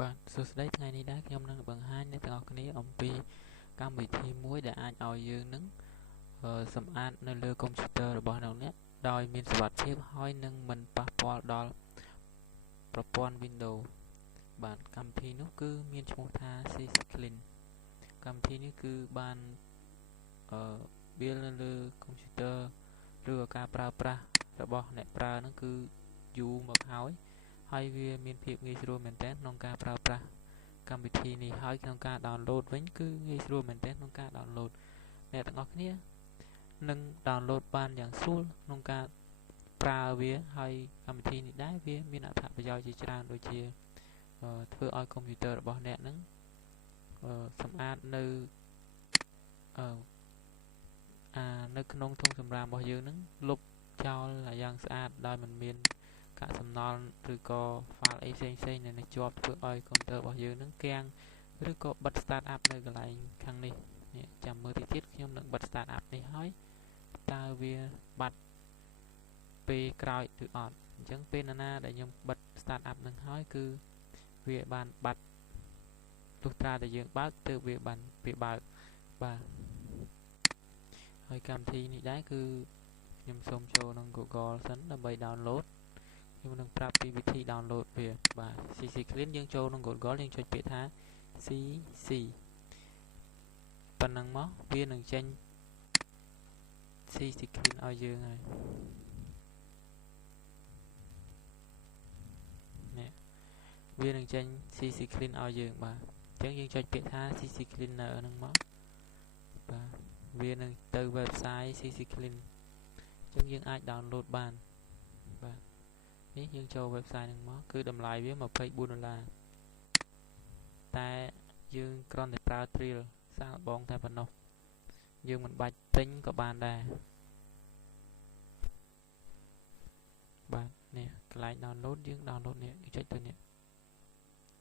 បាទសួស្តីថ្ងៃនេះដែរខ្ញុំនឹងបង្ហាញអ្នកទាំងអស់គ្នាអំពីកម្មវិធីមួយដែលអាចឲ្យយើងនឹងសម្អាតនៅលើកុំព្យូទ័ររបស់អ្នកដោយមានសុវត្ថិភាពហើយនឹងមិនប៉ះពាល់ដល់ប្រព័ន្ធ Windows បាទកម្មវិធីនោះគឺមានឈ្មោះថា CC Clean កម្មវិធីនេះគឺបានbuild នៅលើកុំព្យូទ័រឬក៏ការប្រើប្រាស់របស់អ្នកប្រើហ្នឹងគឺយូរមកហើយវាមានភាពងាយស្រួលមែនទែនក្នុងការប្រើប្រាស់កម្មវិធីនេះហើយក្នុងការ download វិញគឺងាយស្រួលមែនទែនក្នុងការ download អ្នកទាំងអស់គ្នានឹង download បានយ៉ាងស្រួលក្នុងការប្រើវាហើយកម្មវិធីនេះដែរវាមានអត្ថប្រយោជន៍ជាច្រើនដូចជាធ្វើឲ្យកុំព្យូទ័ររបស់អ្នកនឹងសម្អាតនៅនៅក្នុងធុងសម្រាមរបស់យើងនឹងលុបចោលយ៉ាងស្អាតដោយមិនមានកាកសំណល់ឬក៏ file អីផ្សេងៗនៅជាប់ធ្វើឲ្យកុំព្យូទ័ររបស់យើងនឹងគាំងឬក៏បិទ start up នៅកន្លែងខាងនេះចាំមើលតិចទៀតខ្ញុំនឹងបិទ start up នេះហើយតើវាបាត់ពេលក្រោយឬអត់អញ្ចឹងពេលណាដែលខ្ញុំបិទ start up នឹងហើយគឺវាបានបាត់ទោះត្រាតែយើងបើកទើបវាបានវាបើកបាទហើយកម្មវិធីនេះដែរគឺខ្ញុំសូមចូលក្នុង Google សិនដើម្បី download ខ្ញុំនឹងប្រាប់ពីវិធី download វាបាទ CC Clean យើងចូលក្នុង Google យើងចុចពាក្យថា CC ប៉ុណ្ណឹងមកវានឹងចេញ CC Clean ឲ្យយើងហើយនេះវានឹងចេញ CC Clean ឲ្យយើងបាទអញ្ចឹងយើងចុចពាក្យថា CC Cleaner ហ្នឹងមកបាទវានឹងទៅ website CC Clean អញ្ចឹងយើងអាច download បានបាទនេះយើងចូល website ហ្នឹងមកគឺតម្លៃវា$24តែយើងគ្រាន់តែប្រើ trial សាកល្បងតែប៉ុណ្ណោះយើងមិនបាច់ទិញក៏បានដែរបាទនេះកន្លែង download យើង download នេះចុចទៅនេះ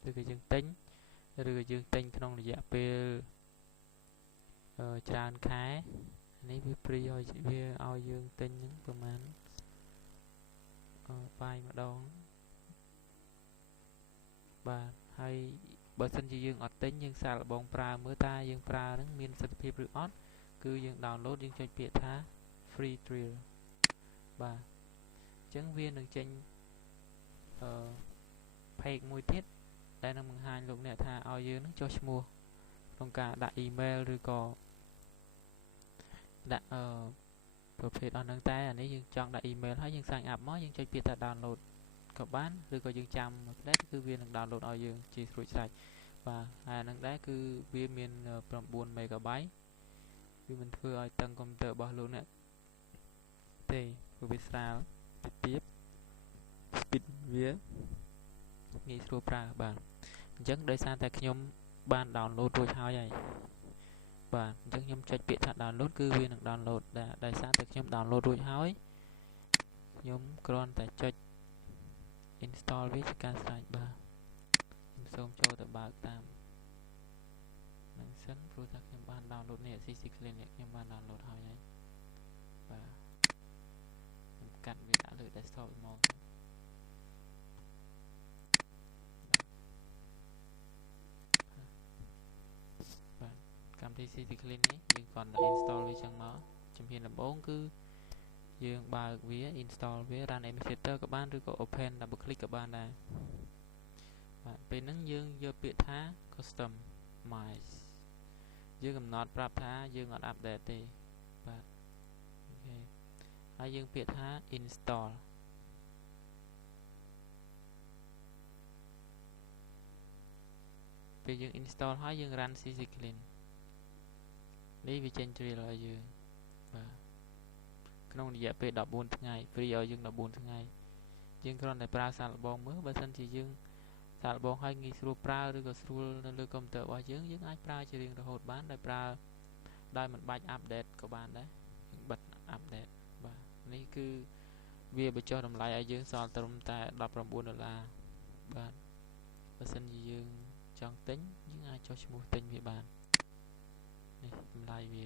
ឬក៏យើងទិញឬក៏យើងទិញក្នុងរយៈពេលច្រើនខែនេះវា free ឲ្យវាឲ្យយើងទិញហ្នឹងប្រហែលបាយម្ដងបាទហើយបើសិនជាយើងអត់ទិញយើងសាកល្បងប្រើមើលតើយើងប្រើហ្នឹងមានប្រសិទ្ធភាពឬអត់គឺយើង download យើងចុចពាក្យថា free trial បាទអញ្ចឹងវានឹងចេញpage មួយទៀតដែលនឹងបង្ហាញលោកអ្នកថាឲ្យយើងនឹងចុះឈ្មោះក្នុងការដាក់ email ឬក៏ដាក់ប្រភេទអស់ហ្នឹងតែអានេះយើងចង់ដាក់ email ហើយយើង sign up មកយើងចុចពាក្យថា download ក៏បានឬក៏យើងចាំមួយផ្លែតគឺវានឹង download ឲ្យយើងជាស្រួចស្រេចបាទហើយអាហ្នឹងដែរគឺវាមាន9 MB វាមិនធ្វើឲ្យតឹងកុំព្យូទ័ររបស់លោកអ្នកទេព្រោះវាស្រាលទាប speed វាងាយស្រួលប្រើបាទអញ្ចឹងដោយសារតែខ្ញុំបាន download រួចហើយបាទអញ្ចឹងខ្ញុំចុចពាក្យថា download គឺវានឹង download ដោយសារតែខ្ញុំ download រួចហើយខ្ញុំគ្រាន់តែចុច install វាជាការស្រេចបាទខ្ញុំសូមចូលទៅបើកតាមនឹងសិនព្រោះថាខ្ញុំបាន download នេះ CC Clean នេះខ្ញុំបាន download ហើយបាទខ្ញុំកាត់វាដាក់លើ desktop មកបាទកម្មវិធី CC Clean នេះយើងគ្រាន់តែ install វាចឹងមកជំហានដំបូងគឺយើងបើកវា install វា run administrator ក៏បានឬក៏ open double click ក៏បានដែរបាទពេលហ្នឹងយើងយកពាក្យថា customize យើងកំណត់ប្រាប់ថាយើងអត់ update ទេបាទអូខេហើយយើងពាក្យថា install ពេលយើង install ហើយយើង run CC Clean នេះវាចេញ trial ឲ្យយើងបាទក្នុងរយៈពេល14ថ្ងៃ free ឲ្យយើង14ថ្ងៃយើងគ្រាន់តែប្រើសាកល្បងមើលបើសិនជាយើងសាកល្បងឲ្យងាយស្រួលប្រើឬក៏ស្រួលនៅលើកុំព្យូទ័ររបស់យើងអាចប្រើជារៀងរហូតបានដោយប្រើដោយមិនបាច់ update ក៏បានដែរយើងបិទ update បាទនេះគឺវាបញ្ចុះតម្លៃឲ្យយើងសល់ត្រឹមតែ$19បាទបើសិនជាយើងចង់ទិញយើងអាចចុះឈ្មោះទិញវាបាននេះតម្លៃវា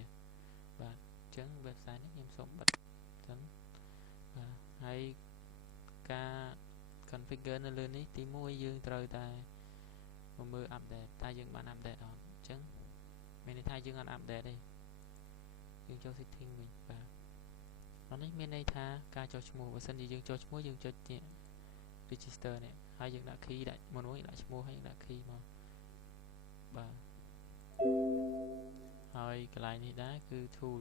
បាទអញ្ចឹង website នេះខ្ញុំសូមបិទសិនបាទហើយការ configure នៅលើនេះទី1យើងត្រូវតែ មើល update តែយើងបាន update អត់អញ្ចឹងមានន័យថាយើងអត់ update ទេយើងចូល setting វិញបាទអានេះមានន័យថាការចុះឈ្មោះបើសិនជាយើងចុះឈ្មោះយើងចុចនេះ register នេះហើយយើងដាក់ key ដាក់មុនមួយដាក់ឈ្មោះហើយយើងដាក់ key មកបាទហើយកន្លែងនេះដែរគឺ tool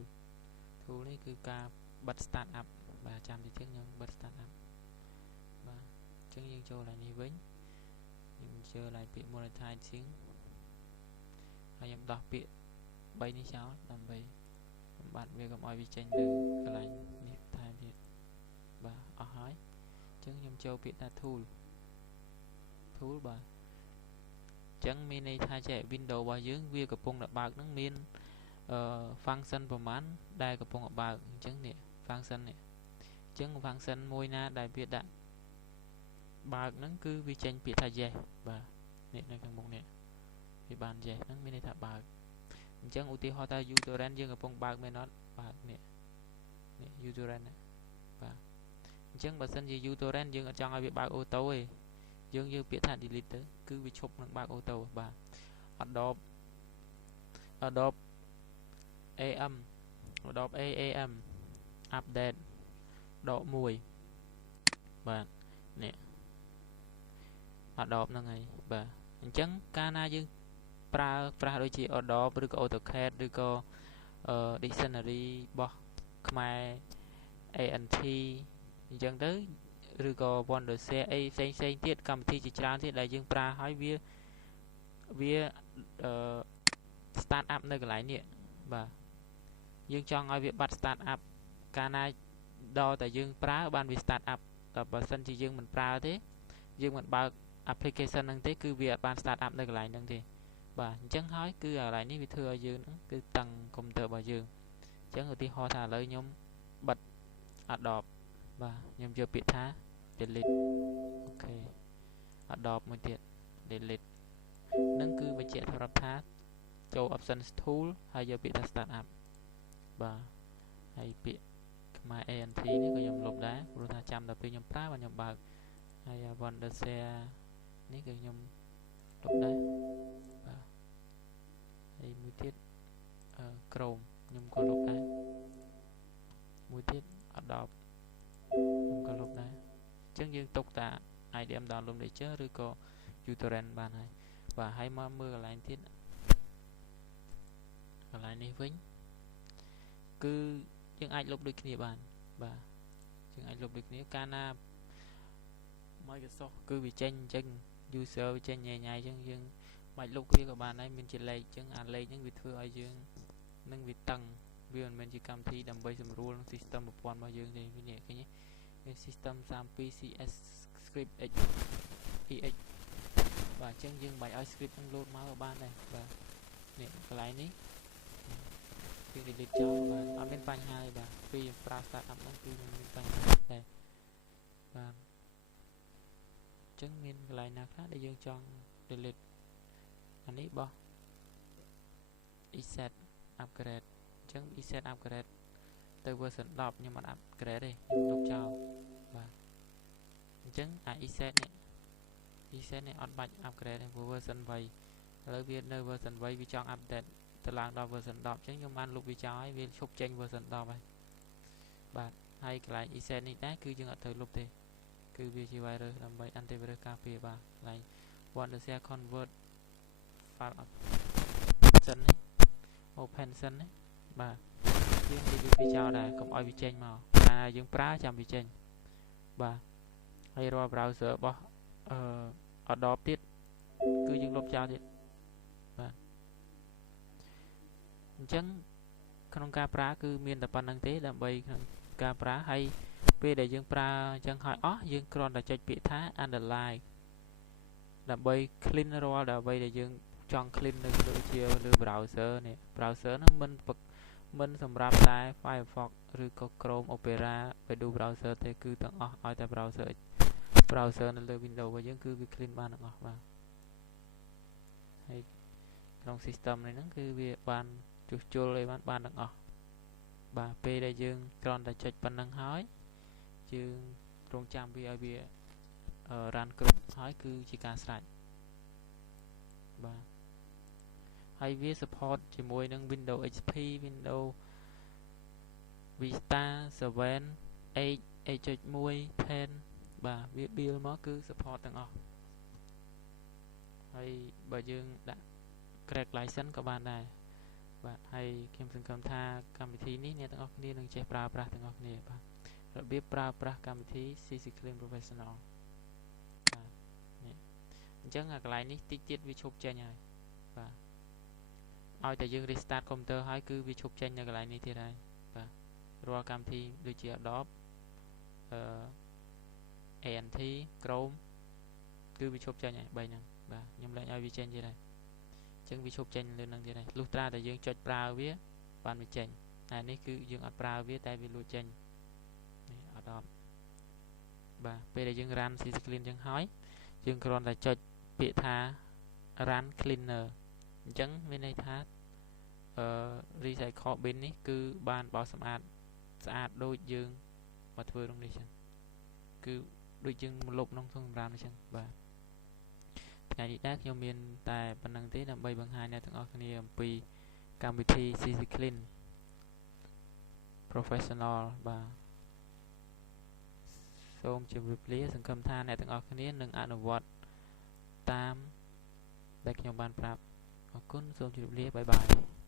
នេះគឺការបិទ start up បាទចាំតិចទៀតខ្ញុំបិទ start up បាទអញ្ចឹងយើងចូលកន្លែងនេះវិញខ្ញុំជឿកន្លែងពាក្យ monetizing ហើយខ្ញុំដោះពាក្យ3នេះចោលដើម្បីបំបត្តិវាកុំឲ្យវាចេញលើកន្លែងនេះថែមទៀតបាទអស់ហើយអញ្ចឹងខ្ញុំចូលពាក្យថា tool បាទអញ្ចឹងមានន័យថាចេះ Windows របស់យើងវាកំពុងតែបើកនឹងមាន function ប្រមាណដែលកំពុងតែបើកអញ្ចឹងនេះ function នេះអញ្ចឹង function មួយណាដែលវាដាក់បើកហ្នឹងគឺវាចេញពាក្យថា yes បាទនេះនៅខាងមុខនេះវាបាន yes ហ្នឹងមានន័យថាបើកអញ្ចឹងឧទាហរណ៍ថា uTorrent យើងកំពុងបើកមែនអត់បើកនេះ uTorrent បាទអញ្ចឹងបើសិនជា uTorrent យើងអត់ចង់ឲ្យវាបើកអូតូទេយើងពាក្យថា delete ទៅគឺវាឈប់នឹងបើកអូតូបាទ Adobe AM update ដក1បាទនេះ Adobe ហ្នឹងហើយបាទអញ្ចឹងកាលណាយើងប្រើប្រាស់ដូចជា Adobe ឬក៏ AutoCAD ឬក៏Dictionary របស់ខ្មែរ ANT អញ្ចឹងទៅឬក៏ Wondershare អីផ្សេងទៀតកម្មវិធីជាច្រើនទៀតដែលយើងប្រើហើយវា start up នៅកន្លែងនេះបាទយើងចង់ឲ្យវាបាត់ start up កាលណាដល់តែយើងប្រើបានវា start up តែបើសិនជាយើងមិនប្រើទេយើងមិនបើក application ហ្នឹងទេគឺវាអត់បាន start up នៅកន្លែងហ្នឹងទេបាទអញ្ចឹងហើយគឺកន្លែងនេះវាធ្វើឲ្យយើងហ្នឹងគឺតឹងកុំព្យូទ័ររបស់យើងអញ្ចឹងឧទាហរណ៍ថាឥឡូវខ្ញុំបិទ Adobe បាទខ្ញុំយកពាក្យថា delete អូខេ Adobe មួយទៀត delete ហ្នឹងគឺបញ្ជាក់សម្រាប់ថាចូល option tool ហើយយកពាក្យថា start up បាទហើយពាក្យខ្មែរ ANT នេះក៏ខ្ញុំលុបដែរព្រោះថាចាំដល់ពេលខ្ញុំប្រើបាទខ្ញុំបើកហើយ Wondershare នេះគឺខ្ញុំលុបដែរបាទហើយមួយទៀតChrome ខ្ញុំក៏លុបដែរមួយទៀត Adobe ខ្ញុំក៏លុបដែរអញ្ចឹងយើងទុកតា IDM download manager ឬក៏ uTorrent បានហើយបាទហើយមកមើលកន្លែងទៀតកន្លែងនេះវិញគឺយើងអាចលុបដូចគ្នាបានបាទយើងអាចលុបដូចគ្នាកាលណា Microsoft គឺវាចេញអញ្ចឹង user វាចេញញ៉ៃអញ្ចឹងយើងបាច់លុបវាក៏បានដែរមានជាលេខអញ្ចឹងអាលេខហ្នឹងវាធ្វើឲ្យយើងនឹងវាតឹងវាមិនមែនជាកម្មវិធីដើម្បីសម្រួលនឹង system ប្រព័ន្ធរបស់យើងទេវានេះឃើញទេមាន system 32 CS script x ex បាទអញ្ចឹងយើងបាច់ឲ្យ script ហ្នឹង load មកបានដែរបាទនេះកន្លែងនេះគឺ delete ចោលបាទអត់មានបញ្ហាទេបាទពេលយើងប្រើ start up ហ្នឹងគឺមានបញ្ហាដែរបាទអញ្ចឹងមានកន្លែងណាខ្លះដែលយើងចង់ delete អានេះបោះ ESET upgrade អញ្ចឹង ESET upgrade ទៅ version 10ខ្ញុំអត់ upgrade ទេខ្ញុំលុបចោលបាទអញ្ចឹងអា ESET នេះអត់បាច់ upgrade ទេព្រោះ version 8ឥឡូវវានៅ version 8វាចង់ update ទៅឡើងដល់ version 10អញ្ចឹងខ្ញុំបានលុបវាចោលហើយវាឈប់ចេញ version 10ហើយបាទហើយកន្លែង ESET នេះដែរគឺយើងអត់ត្រូវលុបទេគឺវាជា virus ដើម្បី antivirus ការពារបាទកន្លែង Wondershare convert file option នេះ open នេះបាទយើង delete វាចោលដែរកុំឲ្យវាចេញមកតែយើងប្រើចាំវាចេញបាទហើយរាល់ browser របស់Adobe ទៀតគឺយើងលុបចោលទៀតបាទអញ្ចឹងក្នុងការប្រើគឺមានតែប៉ុណ្្នឹងទេដើម្បីក្នុងការប្រើហើយពេលដែលយើងប្រើអញ្ចឹងហើយអស់យើងគ្រាន់តែចុចពាក្យថា underline ដើម្បី clean រាល់អ្វីដែលយើងចង់ clean នៅដូចជាលើ browser នេះ browser ហ្នឹងមិនសម្រាប់តែ Firefox ឬក៏ Chrome Opera ទៅดู browser ទេគឺទាំងអស់ឲ្យតែ browser នៅលើ Windows របស់យើងគឺវា clean បានទាំងអស់បាទហើយក្នុង system នេះហ្នឹងគឺវាបានជួសជុលឲ្យបានទាំងអស់បាទពេលដែលយើងគ្រាន់តែចុចប៉ុណ្្នឹងហើយយើងរងចាំវាឲ្យវា run គ្រប់ហើយគឺជាការស្រេច បាទហើយវា support ជាមួយនឹង Windows XP Windows Vista 7 8 8.1 10 បាទវា build មកគឺ support ទាំងអស់ហើយបើយើងដាក់ crack license ក៏បានដែរបាទហើយខ្ញុំសង្ឃឹមថាកម្មវិធីនេះអ្នកទាំងអស់គ្នានឹងចេះប្រើប្រាស់ទាំងអស់គ្នាបាទរបៀបប្រើប្រាស់កម្មវិធី CC Clean Professional បាទនេះអញ្ចឹងអាកន្លែងនេះតិចទៀតវាឈប់ចេញហើយបាទឲ្យតែយើង restart computer ហើយគឺវាឈប់ចេញនៅកន្លែងនេះទៀតហើយបាទរាល់កម្មវិធីដូចជា Adobe ANT Chrome គឺវាឈប់ចេញហើយ3ហ្នឹងបាទខ្ញុំលែងឲ្យវាចេញទៀតហើយអញ្ចឹងវាឈប់ចេញលើនឹងទៀតហើយលុះត្រាតែយើងចុចប្រើវាបានវាចេញតែនេះគឺយើងអត់ប្រើវាតែវាលួចចេញនេះ Adobe បាទពេលដែលយើង run CC Clean អញ្ចឹងហើយយើងគ្រាន់តែចុចពាក្យថា run cleaner អញ្ចឹងមានន័យថាrecycle bin នេះគឺបានបោសសម្អាតស្អាតដូចយើងមកធ្វើក្នុងនេះចឹងគឺដូចយើងមកលុបក្នុងធុងសម្រាមនេះចឹងបាទថ្ងៃនេះដែរខ្ញុំមានតែប៉ុណ្្នឹងទេដើម្បីបង្ហាញអ្នកទាំងអស់គ្នាអំពីកម្មវិធី CC Clean Professional បាទសូមជម្រាបលាសង្ឃឹមថាអ្នកទាំងអស់គ្នានឹងអនុវត្តតាមដែលខ្ញុំបានប្រាប់អរគុណសូមជម្រាបលាបាយបាយ